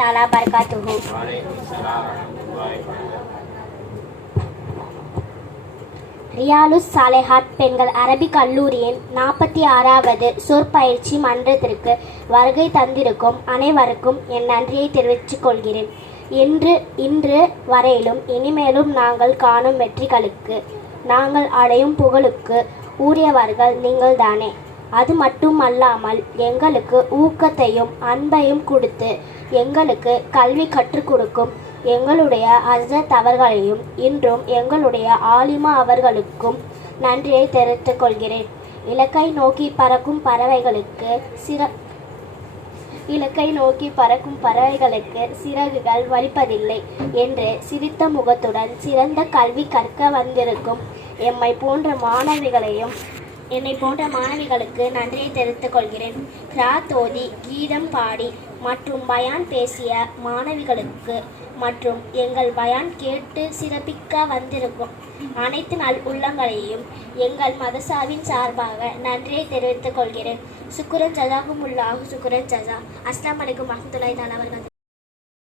ताला बरकातहू ரியாலுஸ் சாலேஹாத் பெண்கள் அரபி கல்லூரியின் நாற்பத்தி ஆறாவது சொற்பயிற்சி மன்றத்திற்கு வருகை தந்திருக்கும் அனைவருக்கும் என் நன்றியை தெரிவித்துக் கொள்கிறேன். இன்று இன்று வரையிலும் இனிமேலும் நாங்கள் காணும் வெற்றிகளுக்கு நாங்கள் அடையும் புகழுக்கு ஊறியவர்கள் நீங்கள்தானே. அது மட்டுமல்லாமல் எங்களுக்கு ஊக்கத்தையும் அன்பையும் கொடுத்து எங்களுக்கு கல்வி கற்றுக் கொடுக்கும் எங்களுடைய அசத் அவர்களையும் இன்றும் எங்களுடைய ஆலிமா அவர்களுக்கும் நன்றியை தெரிவித்துக் கொள்கிறேன். இலக்கை நோக்கி பறக்கும் பறவைகளுக்கு சிற இலக்கை நோக்கி பறக்கும் பறவைகளுக்கு சிறகுகள் வலிப்பதில்லை என்று சிரித்த முகத்துடன் சிறந்த கல்வி கற்க வந்திருக்கும். எம்மை போன்ற மாணவிகளையும் என்னை போன்ற மாணவிகளுக்கு நன்றியை தெரிவித்துக் கொள்கிறேன். கிராத் தோதி கீதம் பாடி மற்றும் பயான் பேசிய மாணவிகளுக்கு மற்றும் எங்கள் பயான் கேட்டு சிறப்பிக்க வந்திருக்கும் அனைத்து நல் உள்ளங்களையும் எங்கள் மதசாவின் சார்பாக நன்றியை தெரிவித்துக் கொள்கிறேன். சுக்குரன் ஜசாகும் உள்ளாகும் சுக்குரன் ஜசா அஸ்லாம் அலைக்கும் வரமத்துல்லாஹி தஆலா